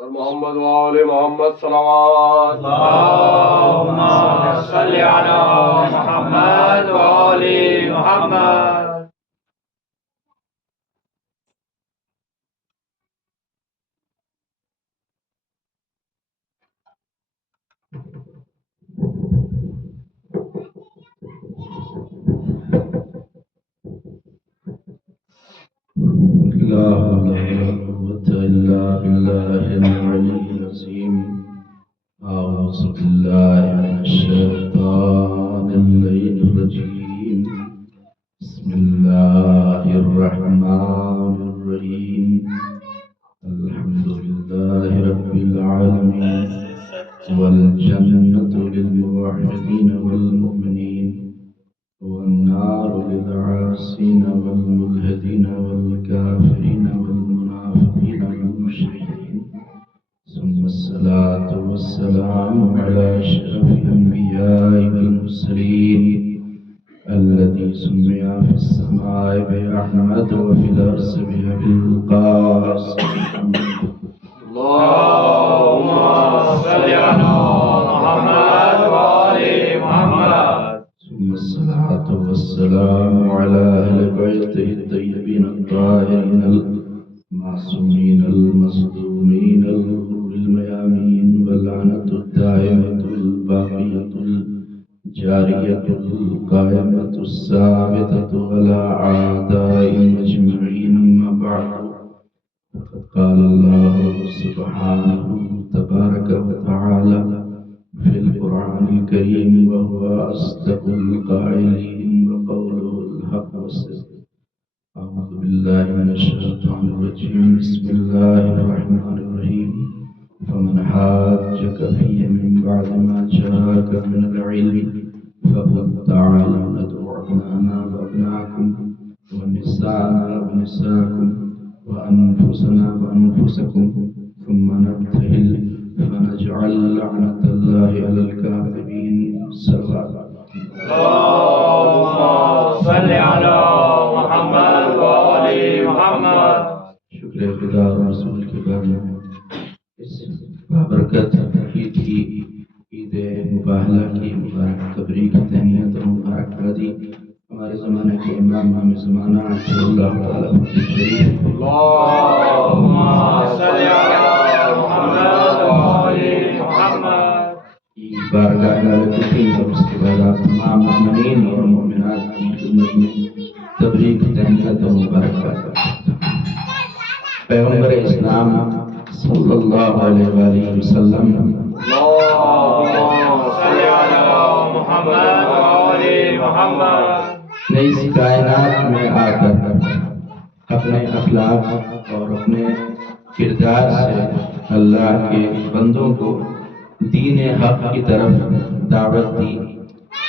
محمد وآل محمد صلوات اللهم صل على محمد وآل محمد. لا حول ولا قوة إلا بالله العلي العظيم. أعوذ بالله من الشيطان اللعين الرجيم. بسم الله الرحمن الرحيم. الحمد لله رب العالمين، والجنة للموحدين والمؤمنين، والنار للعاصين والملحدين والكافرين والمنافقين والمشركين. ثم الصلاة والسلام على أشرف الأنبياء والمرسلين الذي سمي في السماء بأحمد وفي الأرض بأبي القاسم. اللهم صل على محمد وآل محمد. ثم الصلاة والسلام على أهل بيته الطيبين الطاهرين المعصومين المظلومين الغر الميامين، واللعنة الدائمة الباقية الجارية القائمة الثابتة على أعدائهم أجمعين. أما بعد، فقد قال الله سبحانه تبارك وتعالى في القرآن الكريم وهو أصدق القائلين وقوله الحق والصدق. أعوذ بالله من الشيطان الرجيم. بسم الله الرحمن الرحيم. فمن حاجك فيه من بعد ما جاءك من العلم فقل تعالوا ندعو أبناءنا وأبناءكم ونساءنا ونساءكم وأنفسنا وأنفسكم ثم نبتهل فنجعل لعنة الله على الكاذبين. صلوات. اللهم صل على محمد وآل محمد. شکر خدا اور رسول کے بعد اس بابرکت عید کی عید مباہلہ کی مبارک تبریک تہنیت اور مبارکبادی ہمارے زمانے کے امام زمانہ اللہ تعالیٰ شریف اللهم صل على محمد وآل محمد. کی بارگاہ کریم اور اس کے بعد آپ تمام مومنین اور مومنات کی خدمت میں تبریک تہنیت اور مبارکباد. پیغمبر اسلام صلی اللہ علیہ وآلہ وسلم اللهم صل على محمد وآل محمد. نے اس کائنات میں آ کر اپنے اخلاق اور اپنے کردار سے اللہ کے بندوں کو دین حق کی طرف دعوت دی.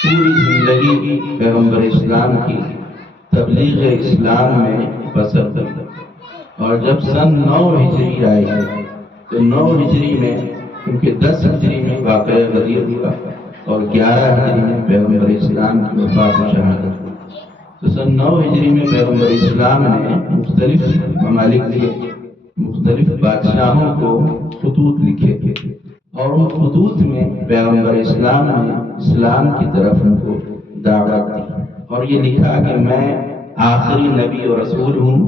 پوری زندگی پیغمبر اسلام کی تبلیغ اسلام میں بسر کی، اور جب سن 9 ہجری آئی تو 9 ہجری میں، کیونکہ 10 ہجری میں واقعہ غدیر ہوا اور 11 ہجری میں پیغمبر اسلام کی وفات و شہادت ہوئی، تو سن 9 ہجری میں پیغمبر اسلام نے مختلف ممالک کے مختلف بادشاہوں کو خطوط لکھے تھے، اور ان خطوط میں پیغمبر اسلام نے اسلام کی طرف ان کو دعوت دی، اور یہ لکھا کہ میں آخری نبی و رسول ہوں،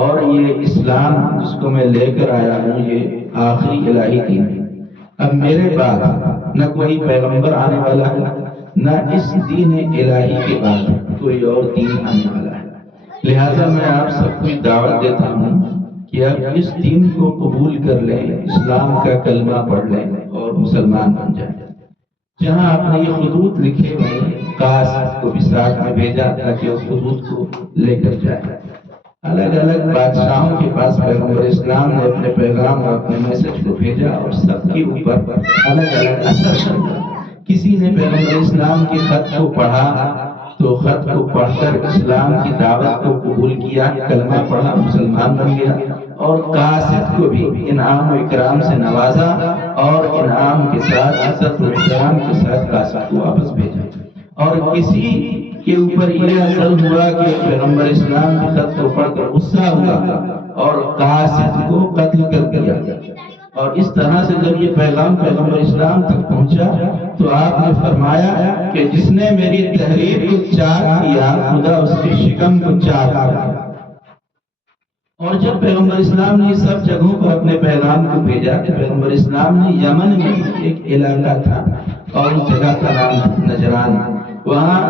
اور یہ اسلام جس کو میں لے کر آیا ہوں یہ آخری الہی دین ہے. اب میرے بعد نہ کوئی پیغمبر آنے والا ہے، نہ اس دین الہی کے بعد کوئی اور دین آنے والا ہے. لہٰذا میں آپ سب کو دعوت دیتا ہوں کہ آپ اس دین کو قبول کر لیں، اسلام کا کلمہ پڑھ لیں اور مسلمان بن جائیں. جہاں آپ نے یہ خطوط لکھے ہوئے قاصد کو بھی ساتھ میں بھیجا تاکہ اس خطوط کو لے کر جائے. الگ الگ بادشاہوں کے پاس پیغمبر اسلام نے اپنے پیغام اور اپنے میسج کو بھیجا، اور سب کے اوپر الگ الگ اثر پڑا. کسی نے پیغمبر اسلام کے خط کو پڑھا تو خط کو پڑھ کر اسلام کی دعوت کو قبول کیا، کلمہ پڑھا، مسلمان بن گیا، اور قاصد کو بھی انعام و اکرام سے نوازا، اور انعام کے ساتھ عزت و احترام کے ساتھ قاصد کو واپس بھیجا. اور کسی کے اوپر یہ اثر ہوا کہ پیغمبر اسلام کے خط کو پڑھ کر غصہ ہوا اور قاصد کو قتل کر دیا. اور اس طرح سے جب یہ پیغام پیغمبر اسلام تک پہنچا تو آپ نے فرمایا کہ جس نے میری تحریر کو چاک کیا خدا اس کی شکم کو چاک کیا۔ اور جب پیغمبر اسلام نے سب جگہوں پر اپنے پیغام کو بھیجا تو پیغمبر اسلام نے یمن میں ایک علاقہ تھا اور اس جگہ کا نام نجران، وہاں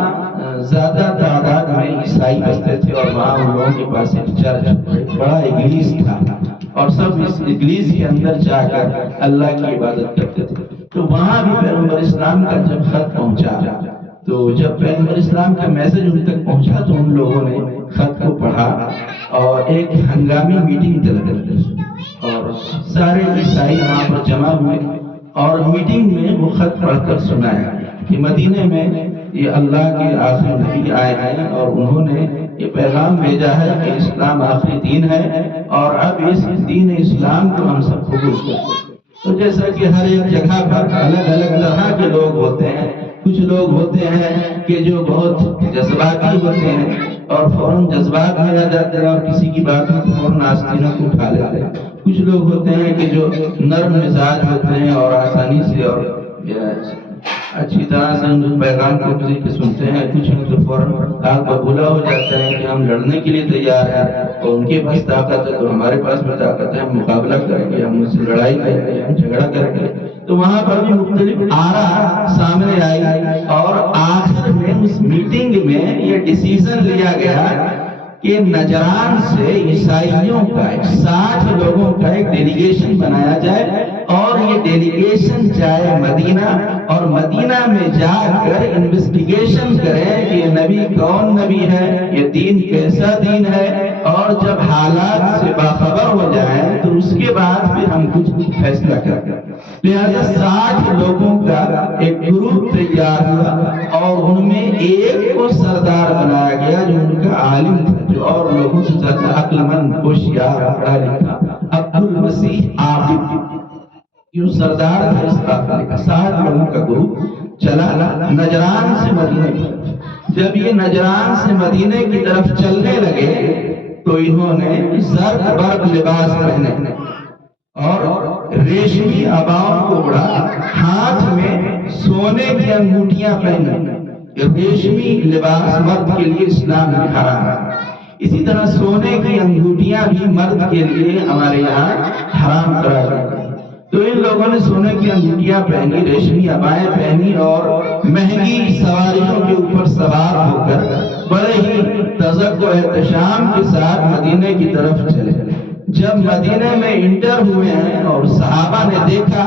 زیادہ تعداد میں عیسائی بستے تھے اور وہاں ان لوگوں کے پاس ایک چرچ بڑا اگلیس تھا اور سب اس اگلیس کے اندر جا کر اللہ کی عبادت کرتے تھے۔ تو وہاں بھی پیغمبر اسلام کا جب خط پہنچا تو جب پیغمبر اسلام کا میسج ان تک پہنچا تو ان لوگوں نے خط کو پڑھا اور ایک ہنگامی میٹنگ طلب کی اور سارے عیسائی وہاں پر جمع ہوئے اور میٹنگ میں وہ خط پڑھ کر سنایا کہ مدینے میں یہ اللہ کے آخری نبی آئے ہیں اور انہوں نے یہ پیغام بھیجا ہے کہ اسلام آخری دین ہے اور اب اس دین اسلام کو ہم سب قبول کریں۔ تو جیسا کہ ہر ایک جگہ پر الگ الگ طرح کے لوگ ہوتے ہیں، کچھ لوگ ہوتے ہیں کہ جو بہت جذباتی ہوتے ہیں اور فوراً جذبات میں آ جاتے ہیں اور کسی کی بات میں فوراً آستینوں کو اٹھا لیتے ہیں، کچھ لوگ ہوتے ہیں کہ جو نرم مزاج ہوتے ہیں اور آسانی سے اور اچھی طرح سے ان پیغام کو کسی کے سنتے ہیں، کچھ تو فوراً آگ ببولا ہو جاتے ہیں کہ ہم لڑنے کے لیے تیار ہیں اور ان کے پاس طاقت ہے تو ہمارے پاس بھی طاقت ہے، ہم مقابلہ کریں گے، ہم ان سے لڑائی کریں گے، ہم جھگڑا کریں گے۔ تو وہاں پر بھی مختلف آرا سامنے آئی اور آخر میں اس میٹنگ میں یہ ڈیسیژن لیا گیا کہ نجران سے عیسائیوں کا 60 لوگوں کا ایک ڈیلیگیشن بنایا جائے اور یہ ڈیلیگیشن جائے مدینہ اور مدینہ میں جا کر انویسٹیگیشن کرے کہ یہ نبی کون نبی ہے، یہ دین کیسا دین ہے، اور جب حالات سے باخبر ہو جائیں تو اس کے بعد پھر ہم کچھ فیصلہ کریں۔ لہذا 60 لوگوں کا ایک گروپ تیار ہوا اور ان میں ایک کو سردار بنایا گیا جو ان کا عالم تھا، جو اور لوگوں سے زیادہ عقل مند ہوشیار پڑھا لکھا، عبدالمسیح عابد جو سردار تھا اس قافلے کا۔ 60 لوگوں کا گروپ چلا نجران سے مدینے۔ جب یہ نجران سے مدینے کی طرف چلنے لگے تو انہوں نے زرد برق لباس پہنے اور ریشمی عباؤں کو اڑا، ہاتھ میں سونے کی انگوٹیاں پہنی۔ ریشمی لباس مرد کے لیے اسلام میں حرام ہے، اسی طرح سونے کی انگوٹیاں بھی مرد کے لیے ہمارے یہاں حرام قرار گئی۔ تو ان لوگوں نے سونے کی انگوٹیاں پہنی، ریشمی عبائیں پہنی اور مہنگی سواریوں کے اوپر سوار ہو کر بڑے ہی تذک و احتشام کے ساتھ مدینے کی طرف چلے۔ جب مدینے میں انٹر ہوئے ہیں اور صحابہ نے دیکھا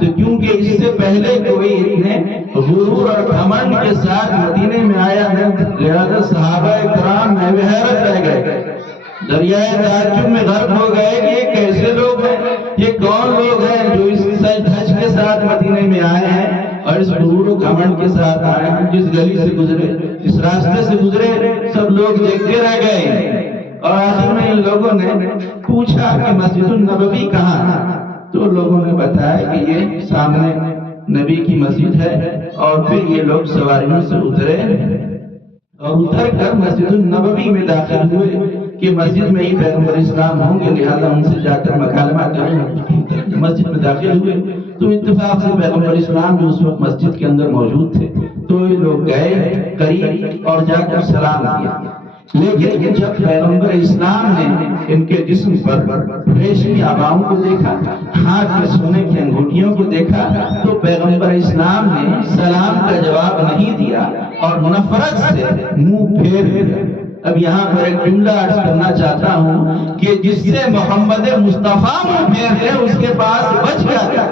تو کیونکہ اس سے پہلے کوئی اتنے غرور اور گھمنڈ کے ساتھ مدینے میں آیا ہے، لہذا صحابہ کرام میں حیرت رہ گئے، دریائے تعجب میں غرق ہو گئے کہ یہ کیسے لوگ ہیں، یہ کون لوگ ہیں جو اس سج دھج کے ساتھ مدینے میں آئے ہیں اور اس غرور و گھمنڈ کے ساتھ آئے ہیں۔ جس گلی سے گزرے، جس راستے سے گزرے، سب لوگ دیکھتے رہ گئے اور آخر میں ان لوگوں نے پوچھا کہ مسجد النبوی کہاں ہے؟ تو لوگوں نے بتایا کہ یہ سامنے نبی کی مسجد ہے، اور پھر یہ لوگ سواریوں سے اترے اور اتر کر مسجد النبوی میں داخل ہوئے کہ مسجد میں ہی پیغمبر اسلام ہوں گے، لہذا ان سے جا کر مکالمہ کریں۔ مسجد میں داخل ہوئے تو اتفاق سے پیغمبر اسلام جو اس وقت مسجد کے اندر موجود تھے تو یہ لوگ گئے قریب اور جا کر سلام کیا، لیکن جب پیغمبر اسلام نے ان کے جسم پر ریشمی عباؤں کو دیکھا، ہاتھ میں سونے کی انگوٹھیوں کو دیکھا تو پیغمبر اسلام نے سلام کا جواب نہیں دیا اور نفرت سے منہ پھیر دیا۔ اب یہاں پر ایک جملہ عرض کرنا چاہتا ہوں کہ جس سے محمد مصطفیٰ منہ پھیر دے اس کے پاس بچ گیا،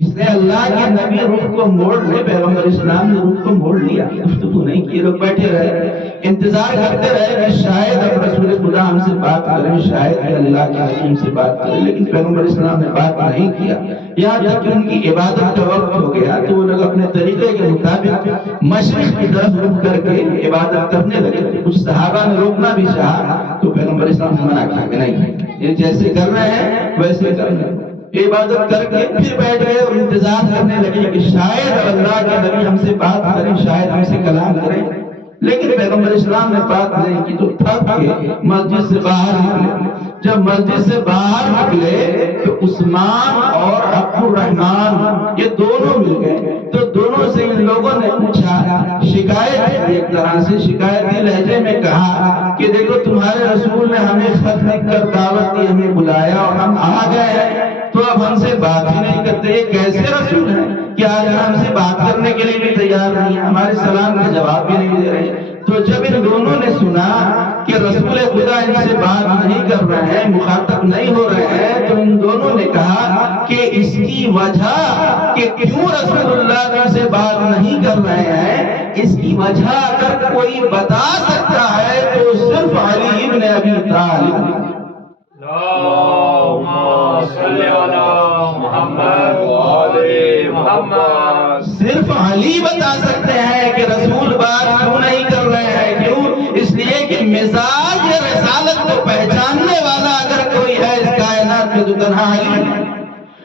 اس نے اللہ کے نبی روح کو موڑ لے، پیغمبر اسلام نے روح کو موڑ لیا، گفتگو نہیں کی، لوگ بیٹھے رہے، انتظار کرتے رہے کہ شاید اب رسول خدا ہم سے بات کریں، شاید کہ اللہ کے نبی ہم سے بات کریں، لیکن پیغمبر اسلام نے بات نہیں کیا۔ یہاں تک کہ ان کی عبادت کا وقت ہو گیا تو وہ لوگ اپنے طریقے کے مطابق مشرق کی طرف رخ کر کے عبادت کرنے لگے۔ کچھ صحابہ نے روکنا بھی چاہا تو پیغمبر اسلام نے منع کیا کہ نہیں، یہ جیسے کر رہے ہیں ویسے کرنا۔ عبادت کر کے پھر بیٹھ گئے اور انتظار کرنے لگے کہ شاید اللہ کے نبی ہم سے بات کریں، شاید ہم سے کلام کریں، لیکن پیغمبر اسلام نے بات نہیں کی تو تھک کے مسجد سے باہر نکلے جب مسجد سے باہر نکلے تو عثمان اور عبد الرحمان یہ دونوں مل گئے، تو دونوں سے ان لوگوں نے پوچھا، شکایت ایک طرح سے شکایتی لہجے میں کہا کہ دیکھو تمہارے رسول نے ہمیں خط لکھ کر دعوت دی، ہمیں بلایا اور ہم آ گئے ہیں، تو اب ہم سے بات ہی نہیں کرتے، یہ کیسے رسول ہیں کہ آج ہم سے بات کرنے کے لیے بھی تیار نہیں ہیں، ہمارے سلام کا جواب بھی نہیں دے رہے۔ تو جب ان دونوں نے سنا کہ رسول خدا ان سے بات نہیں کر رہے ہیں، مخاطب نہیں ہو رہے ہیں، تو ان دونوں نے کہا کہ اس کی وجہ کہ کیوں رسول اللہ ان سے بات نہیں کر رہے ہیں، اس کی وجہ اگر کوئی بتا سکتا ہے تو صرف علی ابن ابی طالب۔ اللهم صل على محمد وآل محمد۔ صرف علی بتا سکتے ہیں کہ رسول بات کیوں نہیں کر رہے ہیں، کیوں؟ اس لیے کہ مزاج رسالت کو پہچاننے والا اگر کوئی ہے اس کائنات میں تو تنہا علی ہے،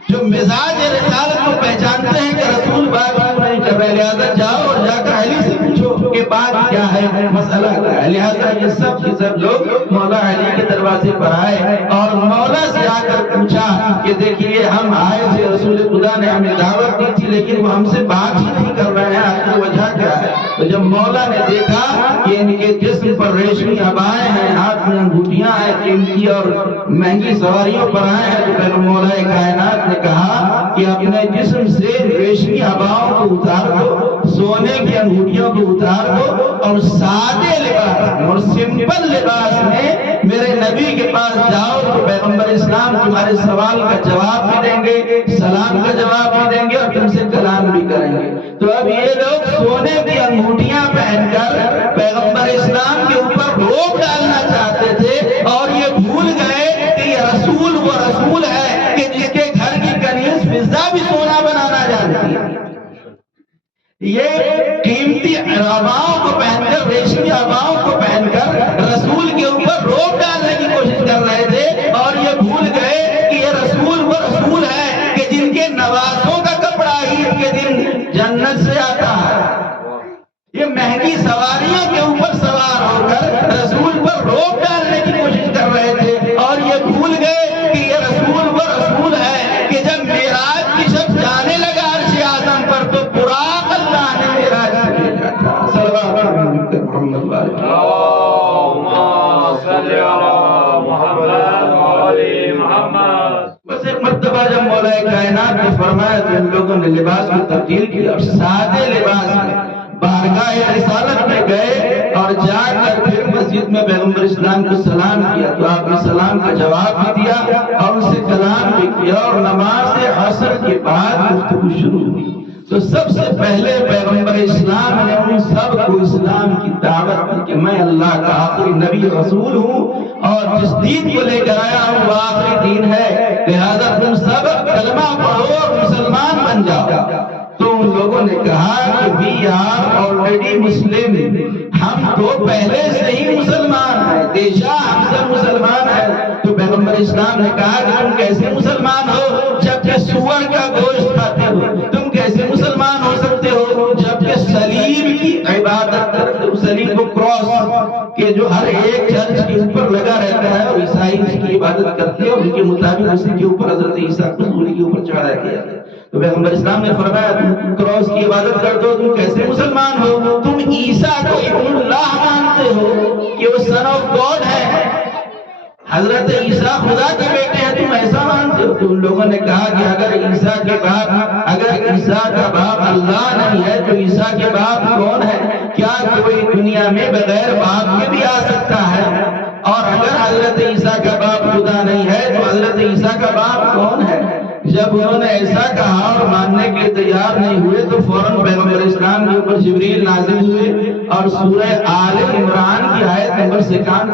جو مزاج رسالت کو پہچانتے ہیں کہ رسول بات کیوں نہیں کر رہے، لہذا جاؤ اور جا کر علی سے پوچھو کہ بات کیا ہے، مسئلہ کیا ہے۔ لہذا یہ سب کے سب لوگ مولا علی کے دروازے پر آئے اور مولا سے آ کر پوچھا کہ دیکھیے ہم آئے تھے، رسول خدا نے ہمیں دعوت دی تھی لیکن وہ ہم سے بات ہی نہیں کر رہے ہیں، آخر وجہ کیا ہے؟ تو جب مولا نے دیکھا کہ ان کے جسم پر ریشمی عبائیں ہیں، ہاتھ میں انگوٹھیاں ہیں، قیمتی اور مہنگی سواریوں پر آئے ہیں، تو پھر مولا کائنات نے کہا کہ اپنے جسم سے ریشمی عباؤں کو اتار دو، سونے کی انگوٹھیوں کو اتار دو اور سادے لباس اور سمپل لباس میں میرے نبی کے پاس جاؤ تو پیغمبر اسلام تمہارے سوال کا جواب بھی دیں گے، سلام کا جواب بھی دیں گے اور تم سے کلام بھی کریں گے۔ تو اب یہ لوگ سونے کی انگوٹھیاں پہن کر پیغمبر اسلام کے اوپر روک ڈالنا چاہتے تھے اور یہ بھول گئے کہ یہ رسول وہ رسول ہے کہ جس کے گھر کی کنیز فضہ بھی سونا بنانا جانتی ہے۔ یہ قیمتی عباؤں کو پہن کر، ریشمی عباؤں کو پہن کر رسول کے اوپر روک ڈالنے کی کوشش کر رہے تھے اور یہ بھول گئے کہ یہ رسول وہ رسول ہے کہ جن کے نوازوں کا کپڑا عید کے دن جنت سے آتا ہے۔ یہ مہنگی سواریوں کے اوپر سوار ہو کر رسول پر روک ڈالنے کی کوشش کر رہے تھے اور یہ بھول گئے کہ یہ رسول وہ رسول ہے کہ جب معراج کی شب جانے لگا عرش اعظم پر تو براق اللہ نے معراج سے بھیجا تھا۔ صلوات محمد اللهم صل على محمد وآل محمد۔ بس ایک مرتبہ جب مولا کائنات نے فرمایا تو ان لوگوں نے لباس کو تبدیل کیا اور سادے لباس میں بارگاہ رسالت میں گئے اور جا کر پھر مسجد میں پیغمبر اسلام کو سلام کیا تو آپ نے سلام کا جواب بھی دیا اور ان سے کلام بھی کیا اور نماز عصر کے بعد گفتگو شروع ہوئی۔ تو سب سے پہلے پیغمبر اسلام نے ان سب کو اسلام کی دعوت دی کہ میں اللہ کا آخری نبی رسول ہوں اور جس دین کو لے کر آیا ہوں وہ آخری دین ہے، لہذا تم سب کلمہ پڑھو اور مسلمان بن جاؤ۔ تو ان لوگوں نے کہا کہ وی آر آلریڈی مسلم، ہم تو پہلے سے ہی مسلمان ہیں، دیشا ہم سب مسلمان ہیں۔ تو پیغمبر اسلام نے کہا کہ تم کیسے مسلمان ہو جبکہ سور کا گوشت کھاتے ہو؟ تم کیسے مسلمان ہو سکتے ہو جبکہ صلیب کی عبادت کرتے ہو؟ صلیب کو کراس کہ جو ہر ایک چرچ کے اوپر لگا رہتا ہے اور عیسائی اس کی عبادت کرتے ہیں اور ان کے مطابق اسی کے اوپر حضرت عیسیٰ کو سولی کے اوپر چڑھایا گیا ہے۔ تو پیغمبر اسلام نے فرمایا تم کراس کی عبادت کرتے ہو، تم کیسے مسلمان ہو؟ تم عیسیٰ کو ابن اللہ مانتے ہو کہ وہ سن آف گاڈ ہے، حضرت عیسیٰ خدا کے بیٹے ہیں، تم ایسا مانتے ہو؟ تو ان لوگوں نے کہا کہ اگر عیسیٰ کا باپ اللہ نہیں ہے تو عیسیٰ کے باپ کون ہے؟ کیا کوئی دنیا میں بغیر باپ کے بھی آ سکتا ہے؟ اور اگر حضرت عیسیٰ کا باپ خدا نہیں ہے تو حضرت عیسیٰ کا باپ کون ہے؟ جب انہوں نے ایسا کہا اور ماننے کے لیے تیار نہیں ہوئے تو فوراً پیغمبر اسلام کے اوپر جبریل نازل ہوئے اور سورہ آل عمران کی آیت نمبر 51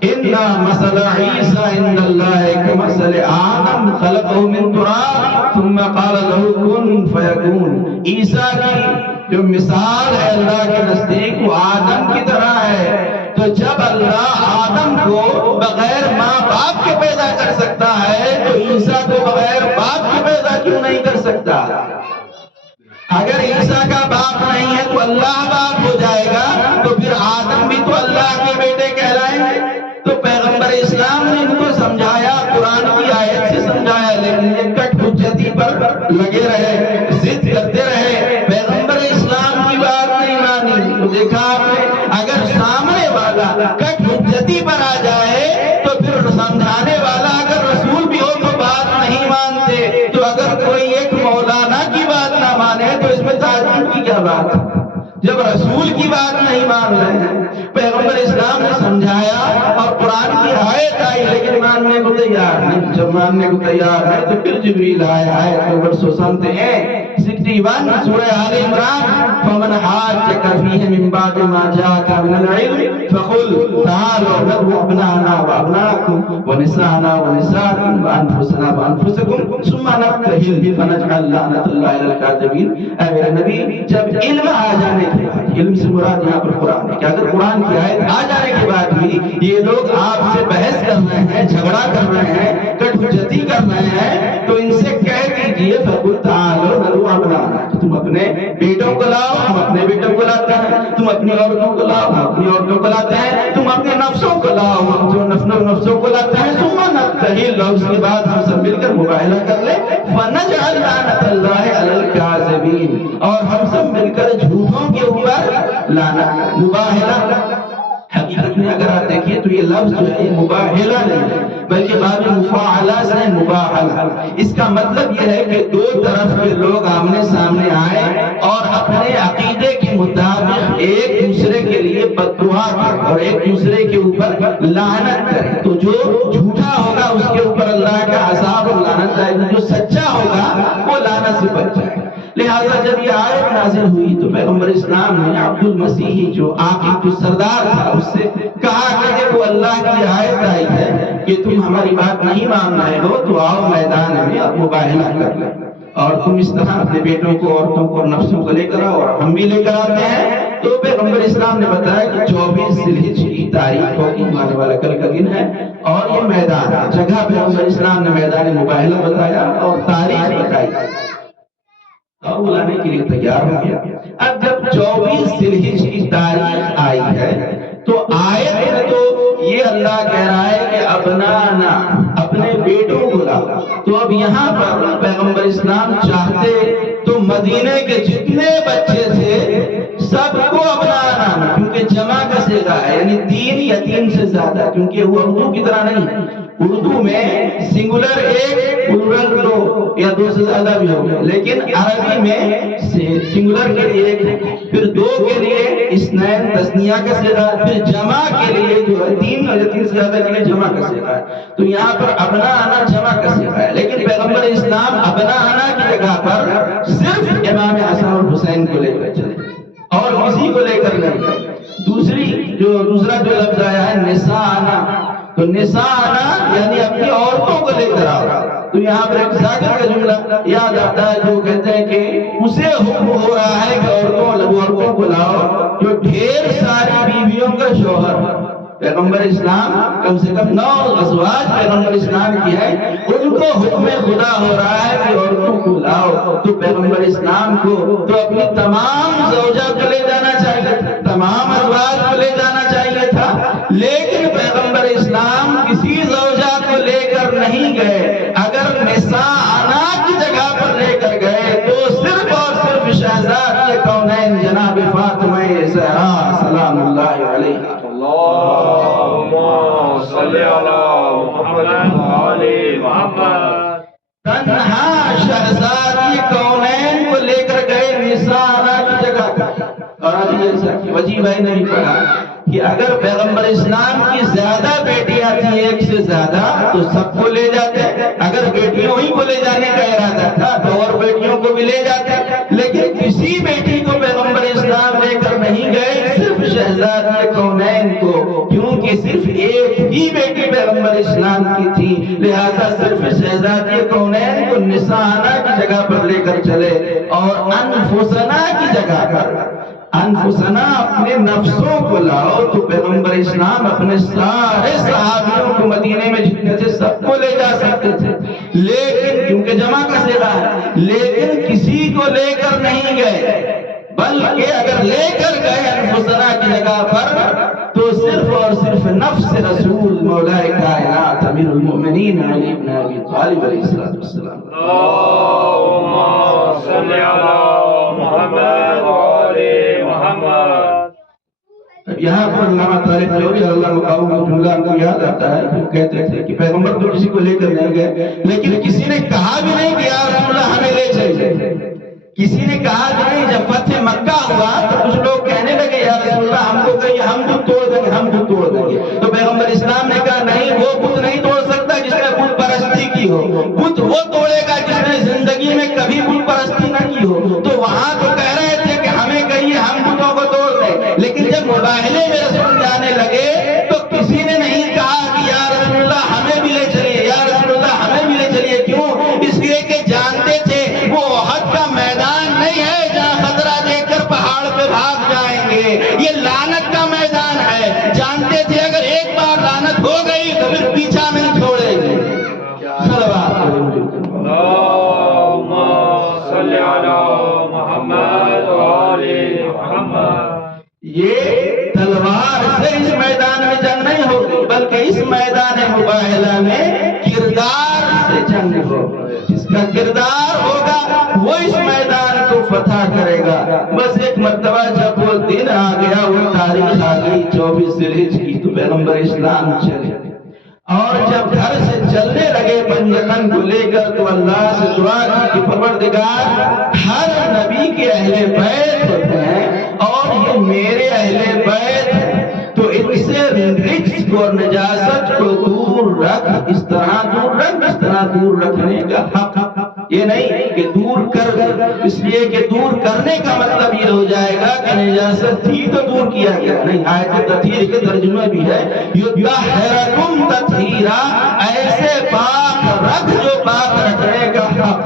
اِنَّا مَثَلَ عِیسَىٰ عِندَ اللَّهِ كَمَثَلِ آدَمَ خَلَقَهُ مِن تُرَابٍ ثُمَّ قَالَ لَهُ كُن فَيَكُونُ۔ عیسیٰ کی جو مثال ہے اللہ کے نزدیک وہ آدم کی طرح ہے۔ تو جب اللہ آدم کو بغیر ماں باپ کے پیدا کر سکتا ہے تو عیسیٰ کو بغیر باپ کے پیدا کیوں نہیں کر سکتا؟ اگر عیسیٰ کا باپ نہیں ہے تو اللہ باپ ہو جائے گا، تو پھر آدم بھی تو اللہ کے بیٹے کہلائیں گے۔ تو پیغمبر اسلام نے ان کو سمجھایا، قرآن کی آیت سے سمجھایا، لیکن یہ کٹ حجتی پر لگے رہے، ضد کرتے رہے، پیغمبر اسلام کی بات نہیں مانی۔ تو دیکھا آپ نے، اگر سامنے والا کٹ حجتی پر آ جائے تو پھر سمجھانے والا اگر رسول بھی ہو تو بات نہیں مانتے۔ تو اگر کوئی ایک مولانا کی بات نہ مانے تو اس میں تعجب کی کیا بات ہے؟ جب رسول کی بات نہیں مان رہے ہیں، پیغمبر اسلام نے سمجھایا اور قرآن کی آیت آئی لیکن ماننے کو تیار نہیں۔ جب ماننے کو تیار ہے تو پھر جبریل آیا، آیت نمبر 61 سورہ آل عمران، فمن حاجک فیہ من بعد ما جاءک من العلم فقل تعالوا ندعو ابناءنا وابناءکم ونساءنا ونساءکم وانفسنا وانفسکم ثم نبتہل فنجعل لعنۃ اللہ علی الکاذبین۔ اے میرے نبی، جب علم آ جانے کے بعد، علم سے مراد یہاں پر قرآن ہے کہ اگر قرآن کی آیت آ جانے کے بعد بھی یہ لوگ آپ سے بحث کر رہے ہیں، جھگڑا کر رہے ہیں، کٹ حجتی کر رہے ہیں، تو ان سے کہہ دیجئے فقل تعالوا ندعو ابناءنا، تم اپنے بیٹوں کو لاؤ، ہم اپنے بیٹوں کو لاتے ہیں، تم اپنی عورتوں کو لاؤ، ہم اپنی عورتوں کو لاتے ہیں، تم اپنے نفسوں کو لاؤ، ہم جو نفسوں کو لاتے ہیں، ثم نبتہل، اور اس کے بعد ہم سب مل کر مباہلہ کر لیں، فنجعل لعنۃ اللہ علی الکاذبین، اور ہم سب مل کر جھوٹوں کے اوپر لعنت۔ مباہلہ حقیقت میں اگر آپ دیکھیے تو یہ لفظ جو ہے مباہلہ نہیں ہے بلکہ باب مفاعلہ سے مباہلہ۔ اس کا مطلب یہ ہے کہ دو طرف کے لوگ آمنے سامنے آئے اور اپنے عقیدے کے مطابق ایک دوسرے کے لیے بد دعا کریں اور ایک دوسرے کے اوپر لعنت کریں، تو جو جھوٹا ہوگا اس کے اوپر اللہ کا عذاب اور لعنت آئے گی، جو سچا ہوگا وہ لعنت سے بچ جائے گا۔ لہٰذا جب یہ آیت نازل ہوئی تو پیغمبر اسلام نے عبد المسیح جو عاقب جو سردار تھا اس سے کہا کہ دیکھو اللہ کی آیت آئی ہے کہ تم ہماری بات نہیں مان رہے ہو تو آؤ میدان میں اور مباہلہ کر لیں، اور تم اس طرح اپنے بیٹوں کو، عورتوں کو اور نفسوں کو لے کر آؤ اور ہم بھی لے کر آتے ہیں۔ تو پیغمبر اسلام نے بتایا کہ 24 ذی الحجہ کی تاریخ ہوگی، مانے والا کل کا دن ہے، اور یہ میدان ہے، جگہ پیغمبر اسلام نے میدان مباہلہ بتایا اور تاریخ بتائی اور بلانے کے لیے تیار ہو گیا۔ اب جب 24 ذی الحجہ کی تاریخ آئی ہے تو آیت میں تو یہ اللہ کہہ رہا ہے کہ ابنانا، اپنے بیٹوں کو لاؤ، تو اب یہاں پر پیغمبر اسلام چاہتے تو مدینے کے جتنے بچے تھے سب کو ابنانا، کیونکہ جمع کا صیغہ ہے، یعنی 3 یا 3 سے زیادہ، کیونکہ وہ اردو کی طرح نہیں ہے۔ اردو میں سنگولر 1 پلورل 2 یا 2 سے زیادہ بھی ہوگا، لیکن عربی میں سنگولر کے لیے 1، پھر 2 کے لیے اثنین تثنیہ کا صیغہ، پھر جمع کے لیے جو ہے 3 یا 3 سے زیادہ کے لیے جمع کا صیغہ ہے۔ تو یہاں پر ابنانا جمع کا صیغہ ہے، لیکن پیغمبر اسلام ابنانا کی جگہ پر صرف امام حسن اور حسین کو لے کر چلے اور کسی کو لے کر نہیں گئے۔ دوسرا جو لفظ آیا ہے نساءنا، تو نساءنا یعنی اپنی عورتوں کو لے کر آؤ۔ تو یہاں پر ایک ذاکر کا جملہ یاد آتا ہے جو کہتے ہیں کہ اسے حکم ہو رہا ہے کہ عورتوں کو لاؤ جو ڈھیر ساری بیویوں کا شوہر۔ پیغمبر اسلام کم سے کم 9 ازواج پیغمبر اسلام کی ہے، ان کو حکم خدا ہو رہا ہے کہ عورتوں کو لاؤ۔ تو پیغمبر اسلام کو تو اپنی تمام زوجہ کو لے جانا چاہیے تھا، تمام ازواج کو لے جانا چاہیے تھا، لیکن پیغمبر اسلام کسی زوجہ کو لے کر نہیں گئے۔ اگر نساءنا کی جگہ پر لے کر گئے تو صرف اور صرف شہزادی کونین جناب فاطمہ زہرا سلام اللہ علیہا۔ اللہم صلی علی محمد وعلی محمد۔ تنہا شہزادی کونین کو لے کر گئے نساءنا کی جگہ پر۔ اور ابھی جیسا کہ وجی بھائی نے بھی پڑھا کہ اگر پیغمبر اسلام کی زیادہ بیٹیاں تھیں، 1 سے زیادہ، تو سب کو لے جاتے، اگر بیٹیوں ہی کو لے جانے کا ارادہ تھا تو اور بیٹیوں کو بھی لے جاتے، لیکن کسی بیٹی کو پیغمبر اسلام لے کر نہیں گئے، صرف شہزادی کونین کو، کیونکہ صرف ایک ہی بیٹی پیغمبر اسلام کی تھی، لہذا صرف شہزادی کونین کو نساءنا کی جگہ پر لے کر چلے، اور انفسنا کی جگہ پر انفسنا اپنے نفسوں کو لاؤ، تو پیغمبر اسلام اپنے سارے صحابیوں کو مدینے میں جتنے تھے سب کو لے جا سکتے تھے، لیکن کیونکہ جمع کا صیغہ ہے، لیکن کسی کو لے کر نہیں نہیں گئے، بلکہ اگر لے کر گئے انفسنا کی جگہ پر تو صرف اور صرف نفس رسول مولا کائنات امیر المؤمنین علی بن ابی طالب علیہ السلام۔ اللهم صل على محمد وآل محمد۔ اب یہاں پر علامہ طارق لوری اللہ مقام کا جملہ ان کو یاد آتا ہے، وہ کہتے تھے کہ پیغمبر تو کسی کو لے کر نہیں گئے، لیکن کسی نے کہا بھی نہیں کہ یا رسول اللہ ہمیں لے چلیے۔ کسی نے کہا کہ نہیں، جب فتح مکہ ہوا تو کچھ لوگ کہنے لگے یا رسول اللہ ہم کو کہیں ہم کو توڑ دیں گے، ہم کو توڑ دیں گے۔ تو پیغمبر اسلام نے کہا نہیں، وہ بت نہیں توڑ سکتا جس نے بت پرستی کی ہو، بت وہ توڑے گا جس نے زندگی میں کبھی بت پرستی نہ کی ہو۔ تو وہاں تو کہہ رہے تھے کہ ہمیں کہیے ہم بتوں کو توڑ دیں، لیکن جب مباہلے میں رسول جانے لگے تو کسی نے نہیں کہا کہ یا رسول اللہ ہمیں بھی لے چلیے، یا رسول اللہ ہمیں بھی لے چلیے۔ کیوں؟ اس لیے کہ جانتے تھے وہ احد کا میدان نہیں ہے جہاں خطرہ دیکھ کر پہاڑ پہ بھاگ جائیں گے، یہ لعنت کا میدان ہے۔ جانتے تھے اگر ایک بار لعنت ہو گئی تو پھر پیچھا نہیں چھوڑیں گے۔ اللهم صل على محمد وآل محمد۔ یہ تلوار سے اس میدان میں جنگ نہیں ہوگی، بلکہ اس میدان مباہلہ میں کردار سے جنگ ہوگی۔ جس کا کردار ہوگا وہ اس میدان کو فتح کرے گا۔ بس ایک مرتبہ جب وہ دن آ گیا، وہ تاریخ آ گئی 24 ذوالحجہ کی، تو پیغمبر اسلام چلے، اور جب گھر سے چلنے لگے پنجتن کو لے کر تو اللہ سے دعا کی کہ پروردگار ہر نبی کے اہل بیت ہوتے ہیں اور یہ میرے اہل بیت ہیں، تو ان سے رجس کو اور نجاست کو دور رکھ، اس طرح دور رکھ، اس طرح دور رکھنے کا حق۔ یہ نہیں کہ دور کر، اس لیے کہ دور کرنے کا مطلب یہ ہو جائے گا کہ نجاست تھی تو دور کیا گیا، نہیں۔ آیت تطہیر کے ترجمہ بھی ہے یطہرکم تطہیرا، ایسے پاک رکھ جو پاک رکھنے کا حق۔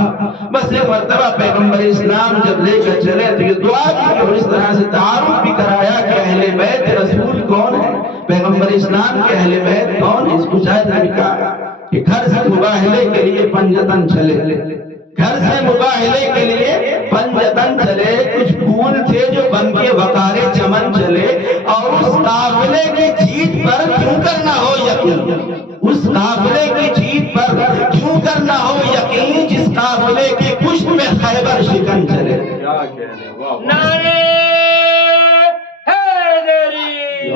بس ایک مرتبہ پیغمبر اسلام جب لے کر چلے تو یہ دعا کی اور اس طرح سے تعارف بھی کرایا کہ اہل بیت رسول کون ہے، پیغمبر اسلام کے اہل بیت کون ہے۔ اس کو شاید نے کہا کہ گھر سے مباہلے کے لیے پنجتن چلے، گھر سے مباہلے کے لیے پنجتن چلے، کچھ پھول تھے جو بن کے وقار چمن چلے، اور اس قافلے کی جیت پر کیوں کرنا ہو یقین، اس قافلے کی جیت پر کیوں کرنا ہو یقین جس قافلے کے پشت میں خیبر شکن چلے۔ نعرے حیدری،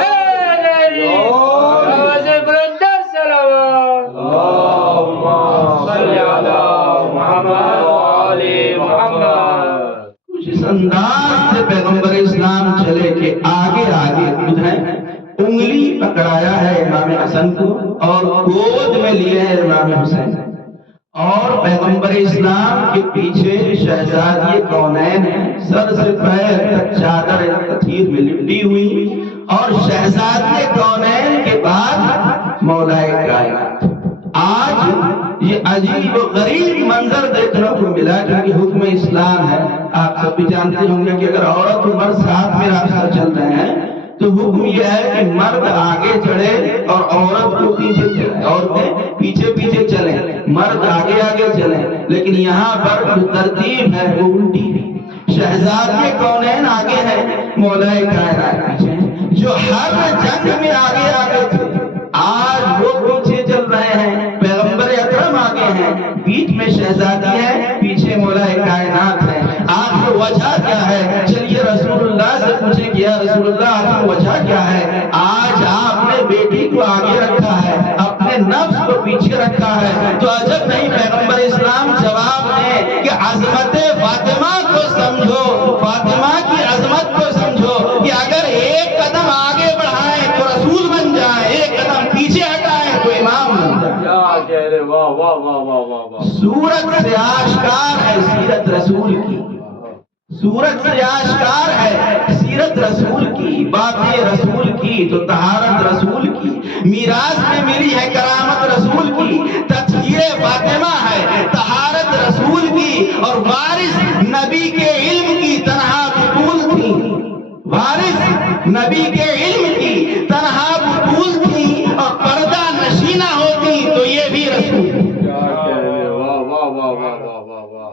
حیدری، آواز بلند صلوات۔ اللهم صل على محمد وآل محمد۔ کچھ اس انداز سے پیغمبر اسلام چلے کہ آگے آگے خود ہیں، انگلی پکڑایا ہے امام حسن کو اور گود میں لیے ہیں امام حسین، اور پیغمبر اسلام کے پیچھے شہزادی کونین ہیں، سر سے پیر تک چادر تطہیر میں لپٹی ہوئی، اور شہزادی کونین کے بعد مولا کائنات۔ آج یہ عجیب و غریب منظر دیکھنے کو ملا کیونکہ حکم اسلام ہے۔ آپ سب بھی جانتے ہوں گے کہ اگر عورت و مرد ساتھ میں راستہ چل رہے ہیں تو حکم یہ ہے کہ مرد آگے چڑھے اور عورت کو پیچھے چلے، عورتیں پیچھے پیچھے چلیں، مرد آگے آگے چلیں، لیکن یہاں پر جو ترتیب ہے وہ الٹی ہے۔ شہزادی کونین آگے ہیں، مولا کائنات پیچھے ہیں، جو ہر جنگ میں آگے آگے تھے آج وہ پیچھے چل رہے ہیں۔ پیغمبر اکرم آگے ہیں، بیچ میں شہزادی ہے، پیچھے مولا کائنات ہے۔ آخر وجہ کیا ہے؟ چلیے رسول اللہ سے پوچھیں کہ یا رسول اللہ آخر وجہ کیا ہے؟ آج آپ نے بیٹی کو آگے رکھا ہے، اپنے نفس کو پیچھے رکھا ہے، تو عجب نہیں پیغمبر اسلام جواب دیں کہ عظمت فاطمہ کو سمجھو، فاطمہ کی عظمت کو سمجھو کہ اگر ایک قدم آگے بڑھائیں تو رسول بن جائیں، ایک قدم پیچھے ہٹائیں تو امام بن جائیں۔ واہ واہ واہ واہ واہ۔ سورت سے آشکار ہے سیرت رسول کی، سورت سے آشکار ہے سیرت رسول کی، باتیں رسول کی تو طہارت رسول کی، میراث میں ملی ہے کرامت رسول کی، تطہیر فاطمہ ہے طہارت رسول کی، اور وارث نبی کے علم کی تنہا بطول تھی، وارث نبی کے علم کی تنہا بطول تھی، اور پردہ نشینہ ہوتی تو یہ بھی رسول۔ واہ واہ واہ واہ واہ واہ۔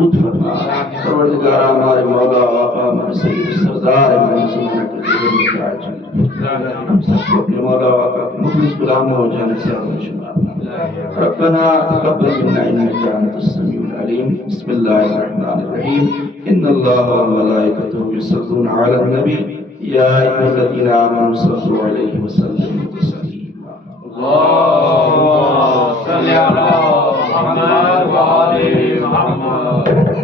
محفوظ فرما پروردگار ہمارے مولا آقا ہمارے سید سردار منظور ہم سب کو اپنے مولا آقا کے مخلص غلام ہو جانے سے شمار ربنا تقبل منا انك انت السميع العليم بسم الله الرحمن الرحيم ان الله وملائكته يصلون على النبي يا ايها الذين امنوا صلوا عليه وسلموا تسليما اللهم صل على محمد وآل محمد